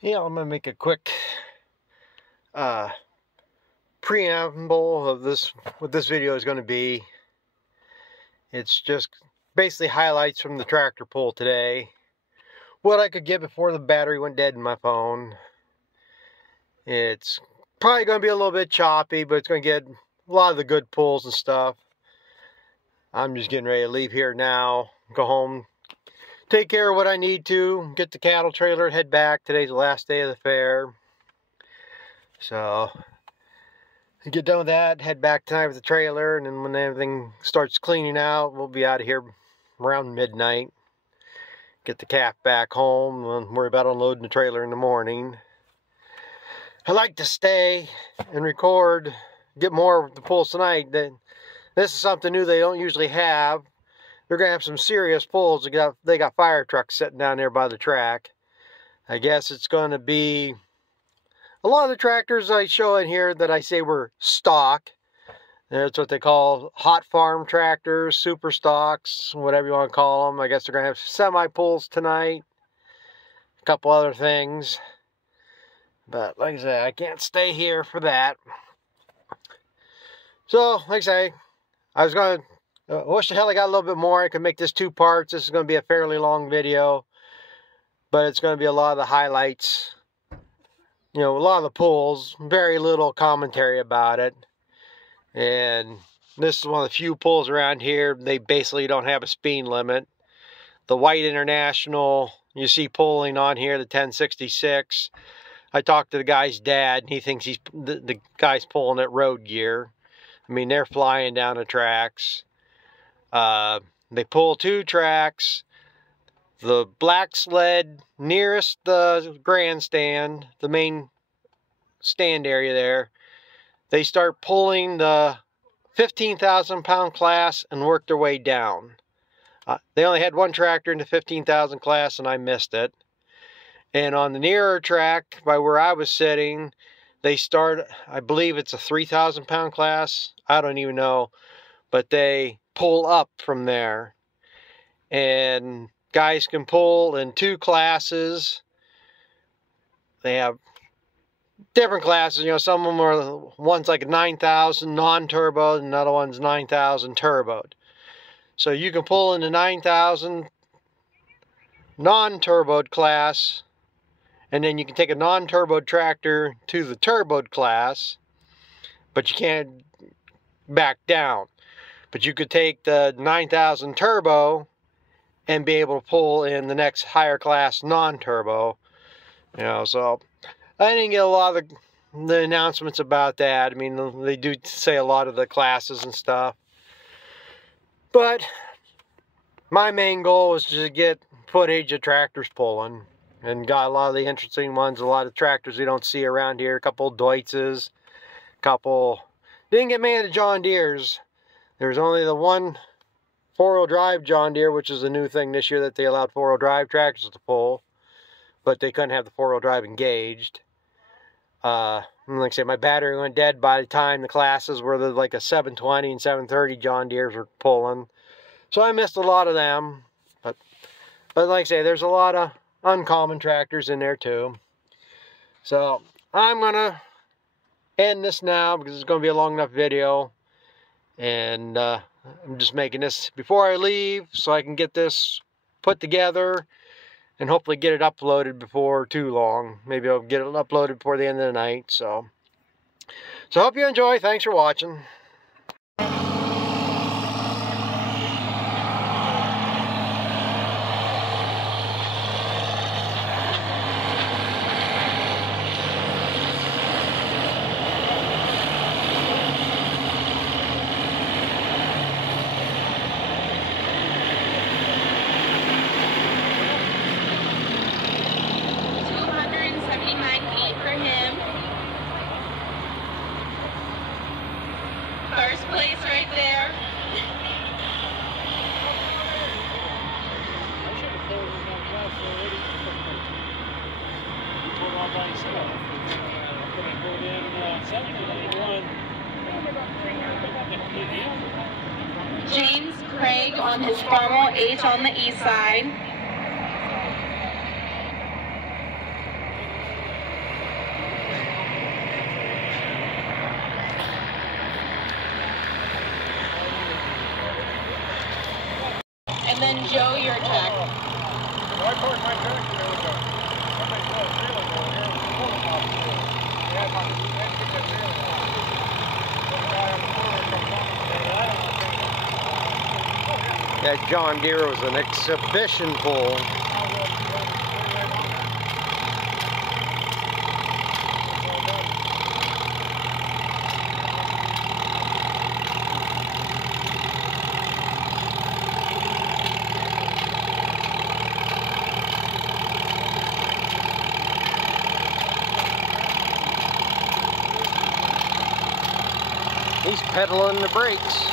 Yeah, I'm gonna make a quick preamble of what this video is going to be. It's just basically highlights from the tractor pull today. What I could get before the battery went dead in my phone. It's probably going to be a little bit choppy, but it's going to get a lot of the good pulls and stuff. I'm just getting ready to leave here now, go home, take care of what I need to, get the cattle trailer, head back. Today's the last day of the fair. So, get done with that, head back tonight with the trailer, and then when everything starts cleaning out, we'll be out of here around midnight. Get the calf back home, and worry about unloading the trailer in the morning. I like to stay and record, get more of the pulls tonight. This is something new they don't usually have. They're going to have some serious pulls. They got fire trucks sitting down there by the track. I guess it's going to be a lot of the tractors I show in here that I say were stock. That's what they call hot farm tractors, super stocks, whatever you want to call them. I guess they're going to have semi-pulls tonight. A couple other things. But like I say, I can't stay here for that. So, like I say, I was going to wish the hell I got a little bit more. I could make this 2 parts. This is going to be a fairly long video. But it's going to be a lot of the highlights. You know, a lot of the pulls. Very little commentary about it. And this is one of the few pulls around here. They basically don't have a speed limit. The White International, you see pulling on here, the 1066. I talked to the guy's dad, and he thinks the guy's pulling at road gear. I mean, they're flying down the tracks. They pull 2 tracks. The black sled nearest the grandstand, the main stand area there, they start pulling the 15,000 pound class and work their way down. They only had 1 tractor in the 15,000 class, and I missed it. And on the nearer track, by where I was sitting, they start, I believe it's a 3,000 pound class. I don't even know. But they pull up from there. And guys can pull in 2 classes. They have different classes. You know, some of them are, one's like a 9,000 non-turboed, and another one's 9,000 turboed. So you can pull in the 9,000 non-turboed class, and then you can take a non-turboed tractor to the turboed class, but you can't back down. But you could take the 9,000 turbo and be able to pull in the next higher class non-turbo. You know, so I didn't get a lot of the announcements about that. I mean, they do say a lot of the classes and stuff. But my main goal was to get footage of tractors pulling. And got a lot of the interesting ones, a lot of tractors we don't see around here. A couple Deutzes, didn't get many of the John Deeres. There's only the one 4-wheel drive John Deere, which is a new thing this year that they allowed 4-wheel drive tractors to pull. But they couldn't have the 4-wheel drive engaged. Like I say, my battery went dead by the time the classes were like a 720 and 730 John Deeres were pulling. So I missed a lot of them. But like I say, there's a lot of uncommon tractors in there too. So I'm gonna end this now because it's gonna be a long enough video, and I'm just making this before I leave so I can get this put together and hopefully get it uploaded before too long. Maybe I'll get it uploaded before the end of the night. So I hope you enjoy. Thanks for watching. First place right there. James Craig on his Farmall H on the east side. That John Deere was an exhibition pull. He's pedaling the brakes.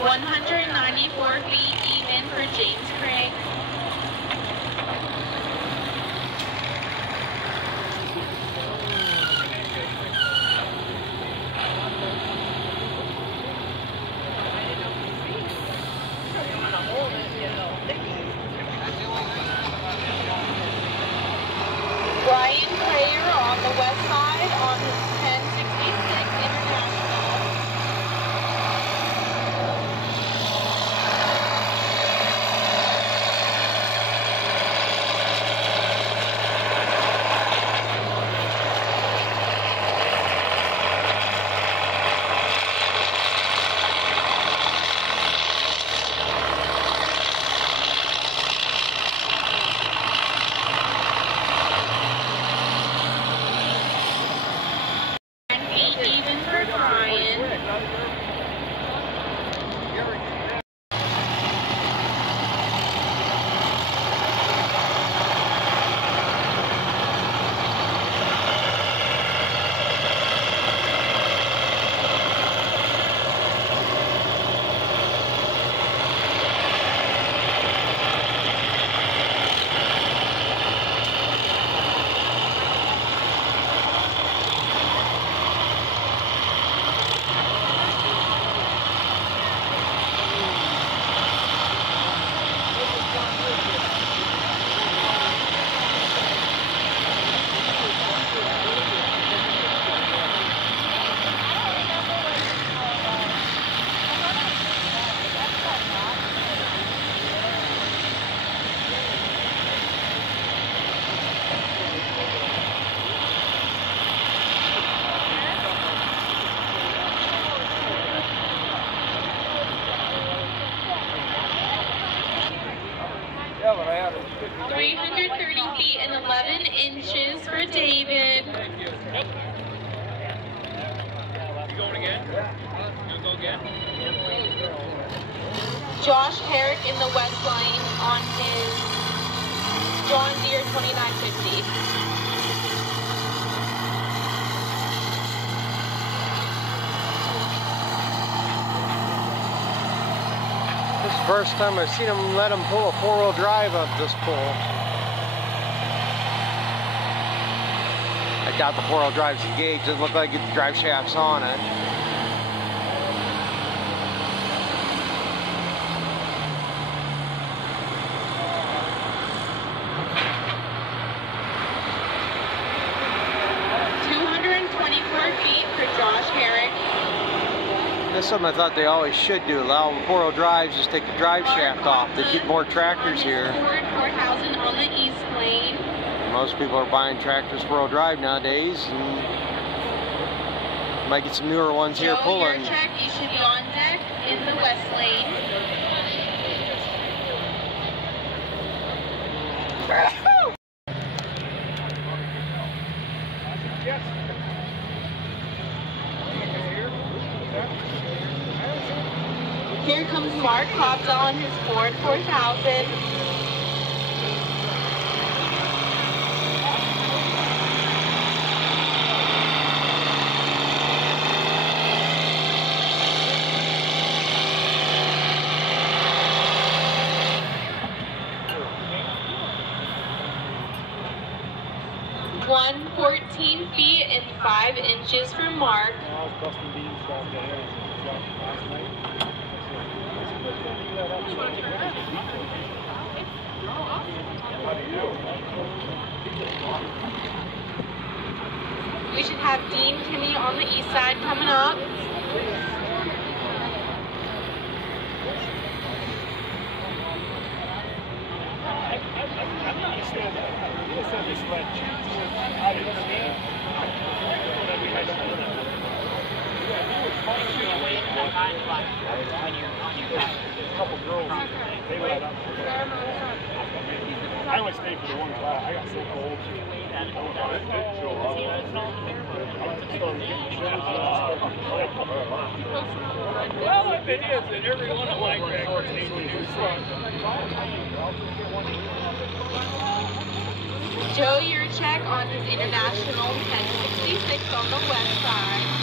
$194 feet even for James Craig. Brian Prayer on the west side on his 1066 International. Even for Brian. Yeah, 330 feet and 11 inches for David. You going again? You go again? Josh Herrick in the west lane on his John Deere 2950. This is the first time I've seen him let him pull a four-wheel drive up this pull. I doubt the four-wheel drive's engaged. Doesn't look like the drive shaft's on it. Feet for Josh Herrick. That's something I thought they always should do. Allow four-wheel drives, just take the drive shaft off. They'd get more tractors here. Ford 4000 on the east lane. Most people are buying tractors four-wheel drive nowadays, and might get some newer ones here pulling. Your track, you should be on deck in the west lane. Here comes Mark Hobza on his Ford 4000. 114 feet and 5 inches for Mark. We should have Dean Kinney on the east side coming up. I only stayed for the one class. I got so cold. Well, if it is, then every one of my tractors needs a new front. Joe Yurchek on his International 1066 on the west side.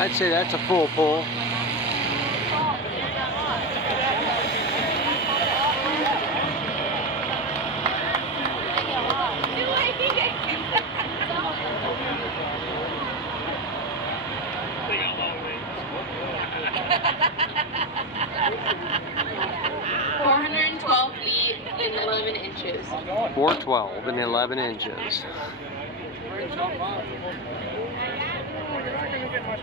I'd say that's a full pull. feet and 11 inches. 412 and 11 inches. We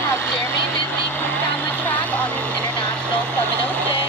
have Jeremy Disney comes down the track on his International 706.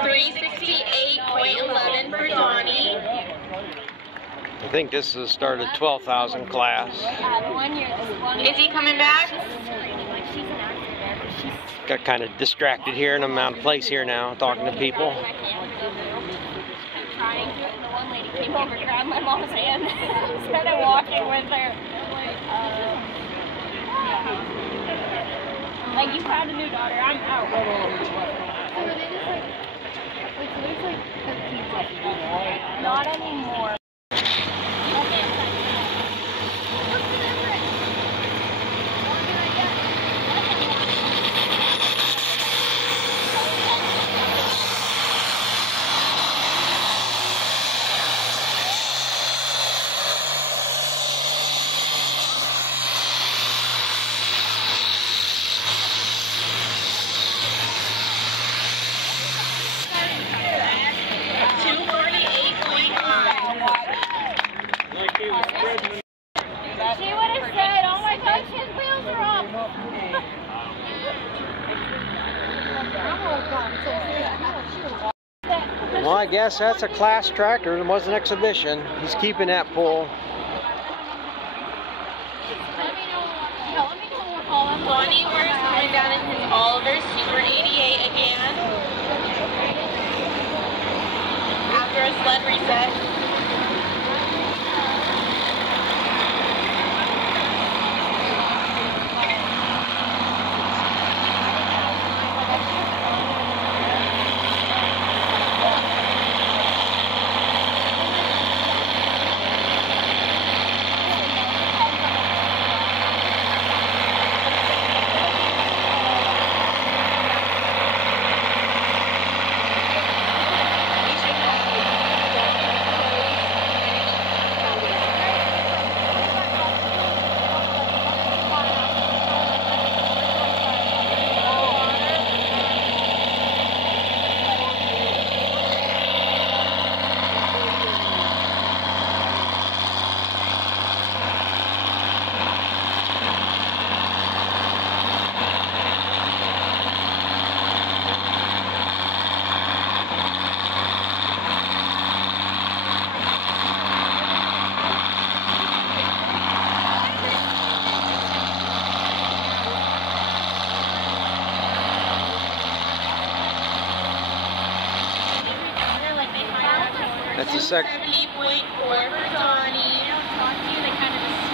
368.11 for Donnie. I think this is the start of 12,000 class. Is he coming back? Got kind of distracted here and I'm out of place here now, talking to people. Trying to, and the one lady came over, grabbed my mom's hand, started walking with her. Like, you found a new daughter, I'm out. Not anymore. She would have said, oh my gosh, his wheels are off. Well, I guess that's a class tractor. It was an exhibition. He's keeping that pull. Donnie, we're coming down into Oliver Super 88 again. After a sled reset.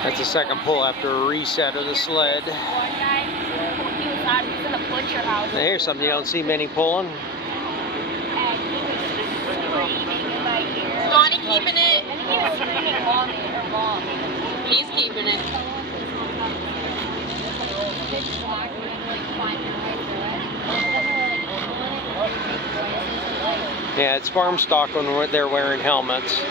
That's the second pull after a reset of the sled. Now here's something you don't see many pulling. Donnie keeping it? He's keeping it. Yeah, it's farm stock when they're wearing helmets.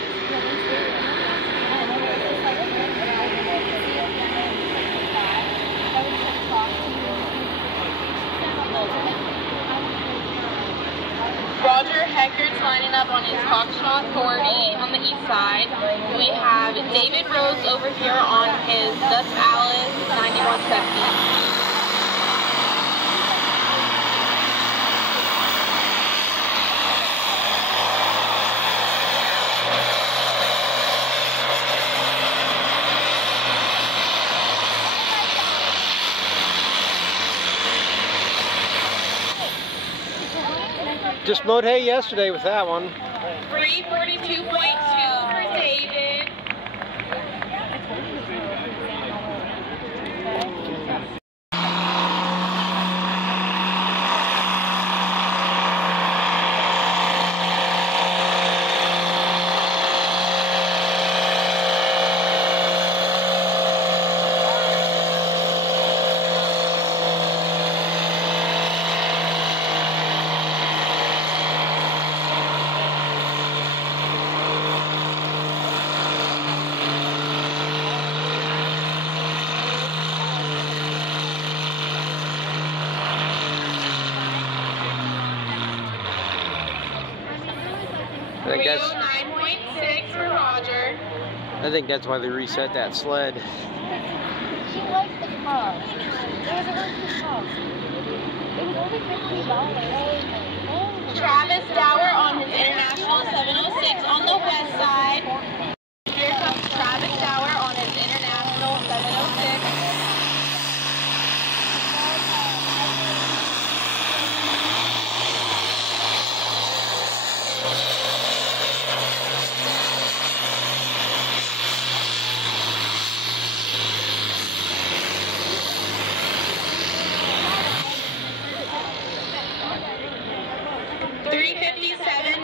Roger Hector's lining up on his Foxtrot 40 on the east side. We have David Rose over here on his Dutch Alice 9170. Just mowed hay yesterday with that one. 342.2 for David. I guess 9.6 for Roger. I think that's why they reset that sled. She liked the car. It was a really good car. It was only $50. Travis Dower on his International 706 on the west side. Here comes Travis Dower on his International 706.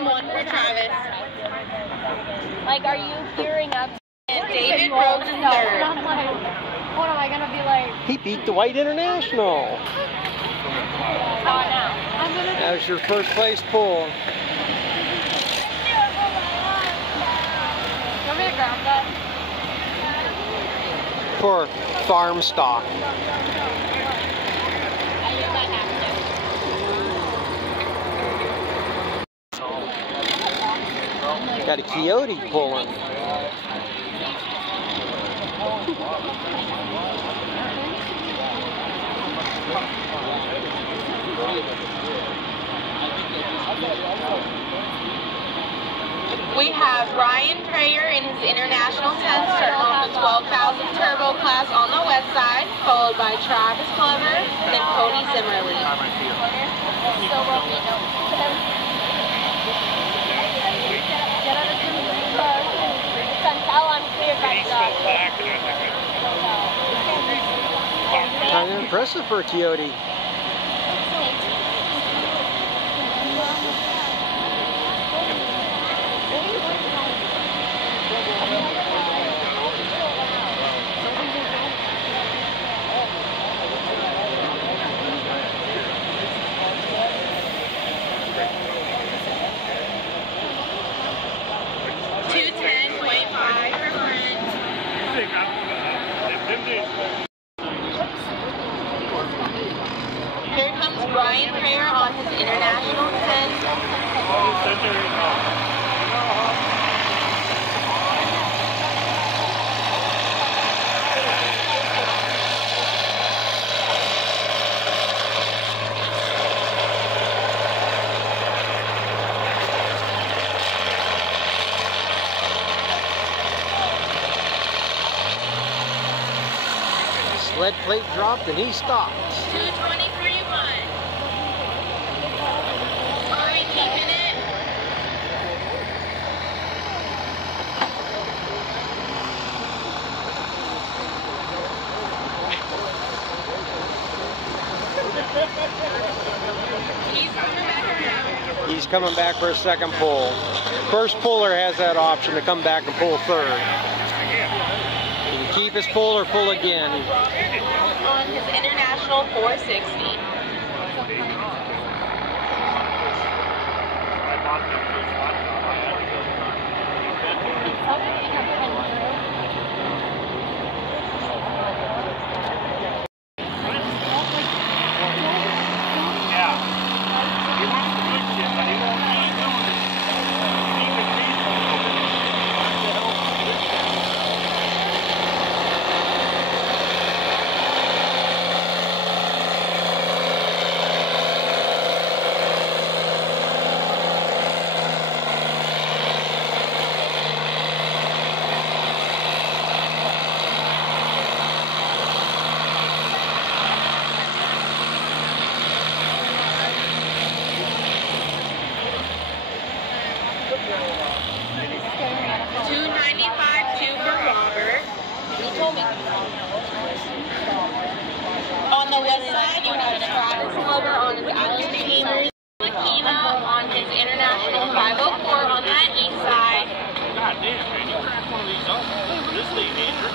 One for Travis. Like, are you gearing up? And David Rose in third. I'm like, what am I gonna be like? He beat the White International. How I know? I'm gonna. That was your first place pull. You want me to grab that? For farm stock. I guess I have Got a coyote pulling. We have Ryan Prayer in his International 10 starting off the 12,000 turbo class on the west side, followed by Travis Glover, then Cody Zimmerly. Still won't be no. Until I'm cleared by the dog. Kind of impressive for a coyote. Here comes Ryan Prayer on his International 10. Sled plate dropped and he stopped. 223.1. Are we keeping it? He's coming back for a second pull. First puller has that option to come back and pull third. He can keep his pull or pull again. On his International 460. On the west side, you have Travis Glover on his Island Gamers, Makina on his International 504 on that east side. God damn, man, you crack one of these up. This thing, Andrew.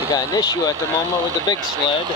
We got an issue at the moment with the big sled.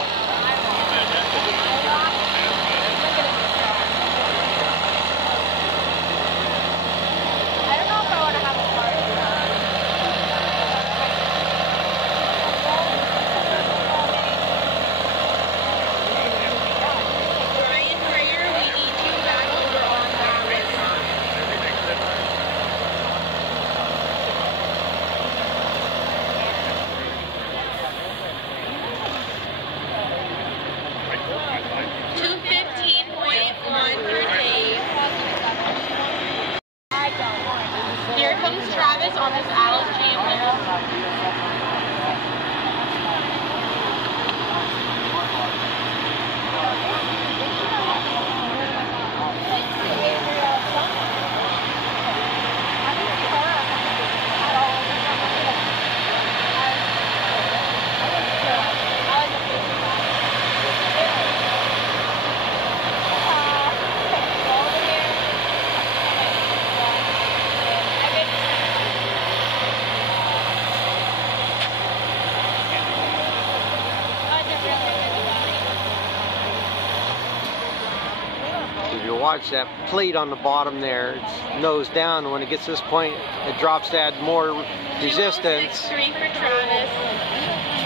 Watch that plate on the bottom there. It's nose down. When it gets to this point, it drops to add more resistance. 206.3 for Travis.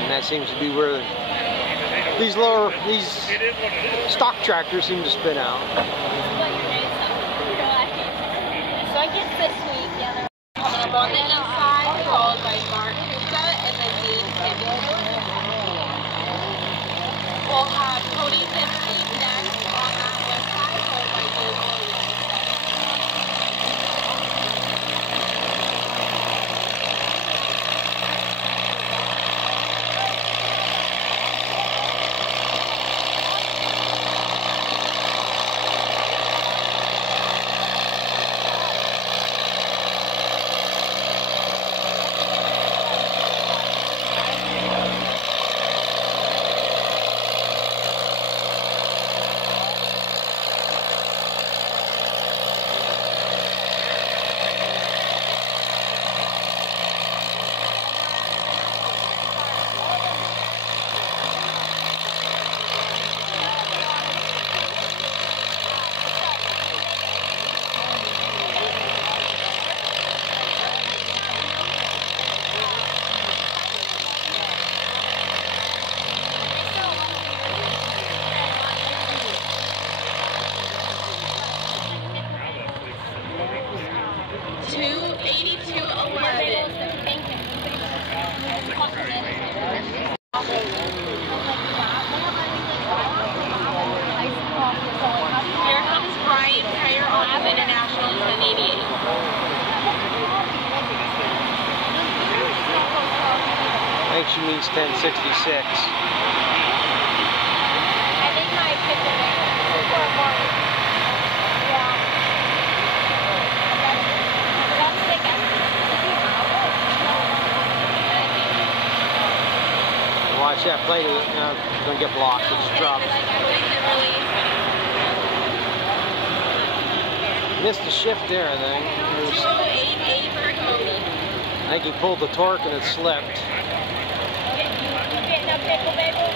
And that seems to be where these stock tractors seem to spin out. So I guess this week, the other Coming up on the inside, followed by Mark Kuka and then Dean Tibbs. We'll have Cody Zinsky next on that west side, followed by Joe Williams. Here comes Brian Prayer on his International 1088. I think she means 1066. I think my picture is more. Yeah. That's sick. Watch that plate. Don't get blocked. It just drops. Missed the shift there, I think. 208.8 for Cody. I think he pulled the torque and it slipped. Getting a pickle bagel.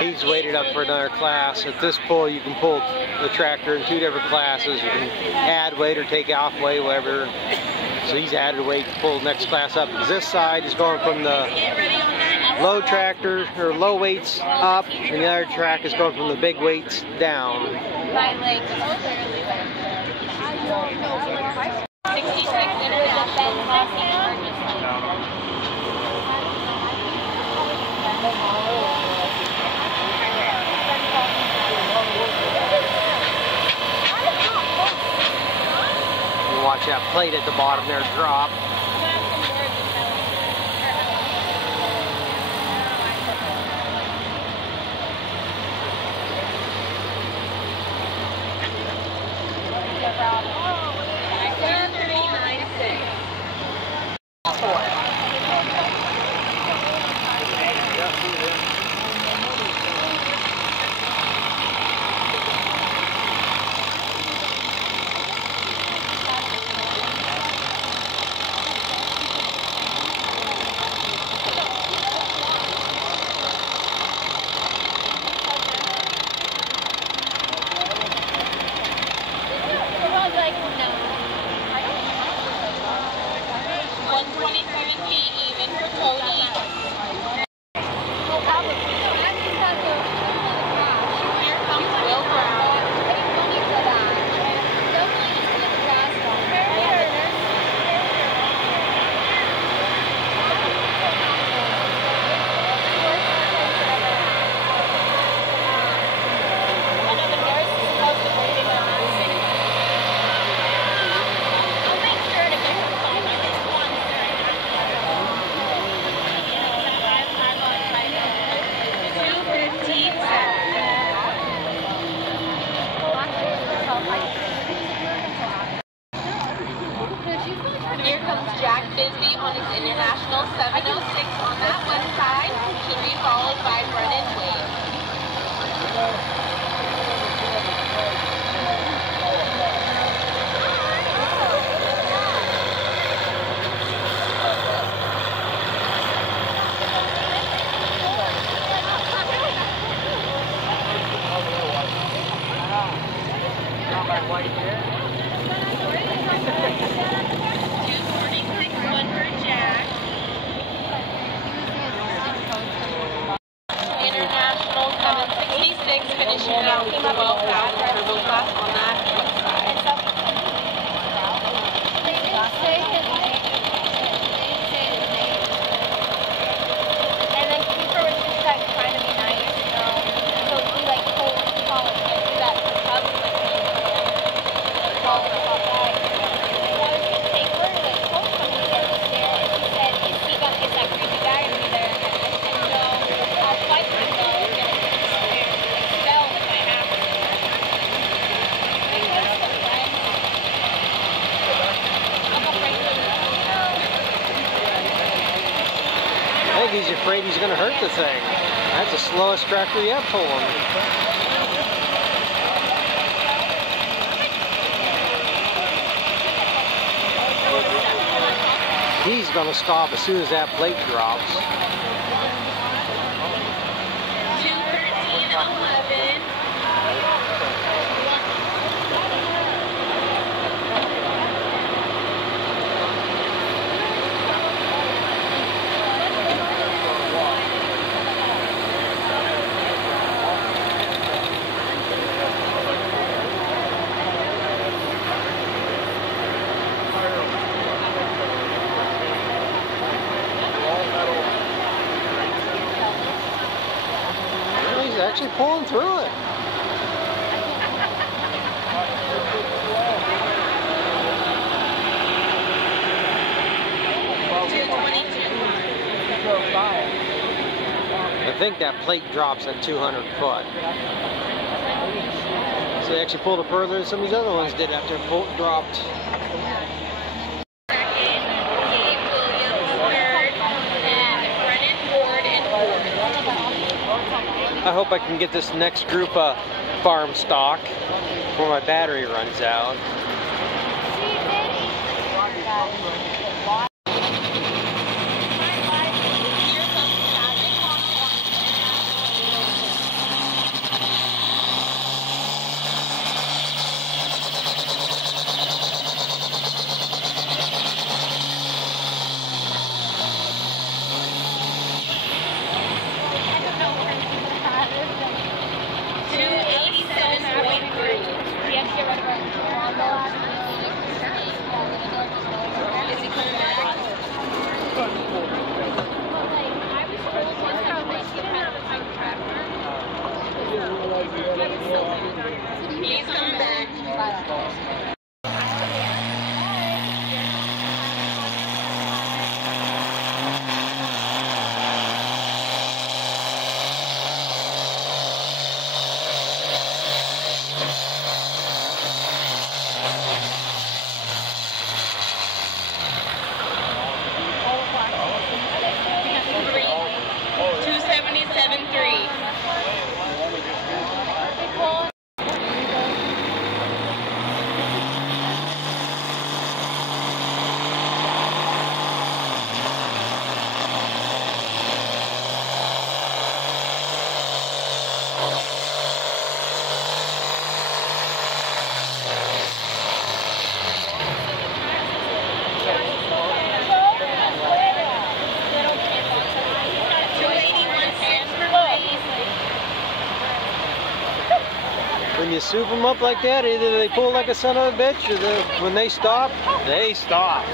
He's weighted up for another class. At this pull, you can pull the tractor in 2 different classes. You can add weight or take off weight, whatever. So he's added weight to pull the next class up. This side is going from the low tractor or low weights up, and the other track is going from the big weights down. My legs are clearly 66 Watch that plate at the bottom there drop. $246.1 for Jack. International 766, finishing out 12,000 turbo class on that side. They didn't say his name. They didn't say his name. And then Cooper was just like trying to be nice, you know. So he like told Colin to do that to his cousin, like Colin about that. And I was gonna take her to like told him to get there, and he said, is that creepy guy gonna be there? And I said, no, I'll fight him though. I'm gonna expel if I have to. Like, what's the friend? I'm afraid of him. I think he's afraid he's going to hurt the thing. That's the slowest tractor yet pulling. He's going to stop as soon as that plate drops. 213.11. Well, he's actually pulling through it. I think that plate drops at 200 foot. So they actually pulled it further than some of these other ones did after it dropped. Second, Gabe Williams, third, and Brennan Ford in fourth. I hope I can get this next group of farm stock before my battery runs out. Here comes Patrick Conform. Is he coming back? He's coming back. When you soup them up like that, either they pull like a son of a bitch, or when they stop, they stop.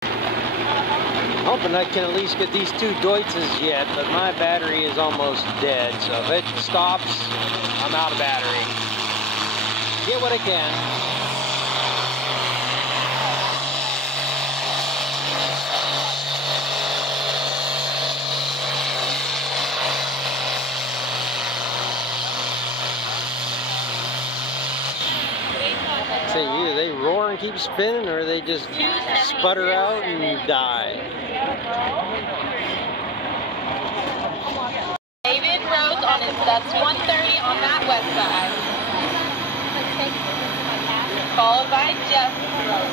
I'm hoping I can at least get these two Deutzes yet, but my battery is almost dead, so if it stops, I'm out of battery. Get what I can. So either they roar and keep spinning, or they just sputter out and die. David Rose on his Dutch 130 on that west side. Followed by Jeff Rose.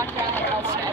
walked around like outside.